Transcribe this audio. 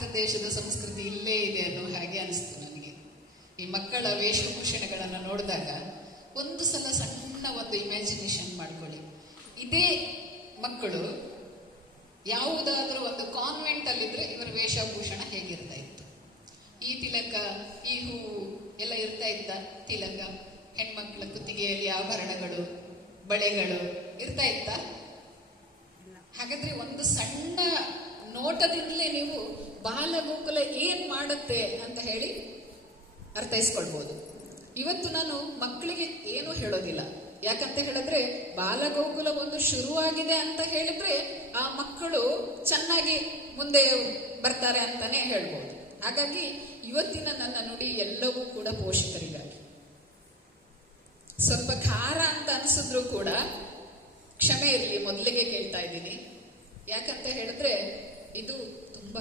ಭಾರತ ದೇಶದ ಸಂಸ್ಕೃತಿ ಇಲ್ಲೇ ಇದೆ ಅನ್ನೋ ಹಾಗೆ ಅನಿಸ್ತು ನನಗೆ. ಈ ಮಕ್ಕಳ ವೇಷಭೂಷಣಗಳನ್ನು ನೋಡಿದಾಗ ಒಂದು ಸಲ ಸಣ್ಣ ಒಂದು ಇಮ್ಯಾಜಿನೇಷನ್ ಮಾಡ್ಕೊಳ್ಳಿ. ಇದೇ ಮಕ್ಕಳು ಯಾವುದಾದ್ರೂ ಒಂದು ಕಾನ್ವೆಂಟ್ ಅಲ್ಲಿದ್ರೆ ಇವರ ವೇಷಭೂಷಣ ಹೇಗಿರ್ತಾ ಇತ್ತು? ಈ ತಿಲಕ, ಈ ಹೂವು ಎಲ್ಲ ಇರ್ತಾ ಇತ್ತ? ತಿಲಕ, ಹೆಣ್ಮಕ್ಳ ಕುತ್ತಿಗೆಯಲ್ಲಿ ಆಭರಣಗಳು, ಬಳೆಗಳು ಇರ್ತಾ ಇತ್ತ? ಹಾಗಾದ್ರೆ ಒಂದು ಸಣ್ಣ ನೋಟದಿಂದಲೇ ನೀವು ಬಾಲಗೋಕುಲ ಏನ್ ಮಾಡುತ್ತೆ ಅಂತ ಹೇಳಿ ಅರ್ಥೈಸ್ಕೊಳ್ಬಹುದು ಇವತ್ತು ನಾನು ಮಕ್ಕಳಿಗೆ ಏನು ಹೇಳೋದಿಲ್ಲ. ಯಾಕಂತ ಹೇಳಿದ್ರೆ, ಬಾಲಗೋಕುಲ ಒಂದು ಶುರುವಾಗಿದೆ ಅಂತ ಹೇಳಿದ್ರೆ, ಆ ಮಕ್ಕಳು ಚೆನ್ನಾಗಿ ಮುಂದೆ ಬರ್ತಾರೆ ಅಂತಾನೆ ಹೇಳ್ಬೋದು. ಹಾಗಾಗಿ ಇವತ್ತಿನ ನನ್ನ ನುಡಿ ಎಲ್ಲವೂ ಕೂಡ ಪೋಷಕರಿಗಾಗಿ. ಸ್ವಲ್ಪ ಖಾರ ಅಂತ ಅನಿಸಿದ್ರು ಕೂಡ ಕ್ಷಮೆ ಇರಲಿ, ಮೊದಲಿಗೆ ಕೇಳ್ತಾ ಇದ್ದೀನಿ. ಯಾಕಂತ ಹೇಳಿದ್ರೆ, ಇದು ತುಂಬಾ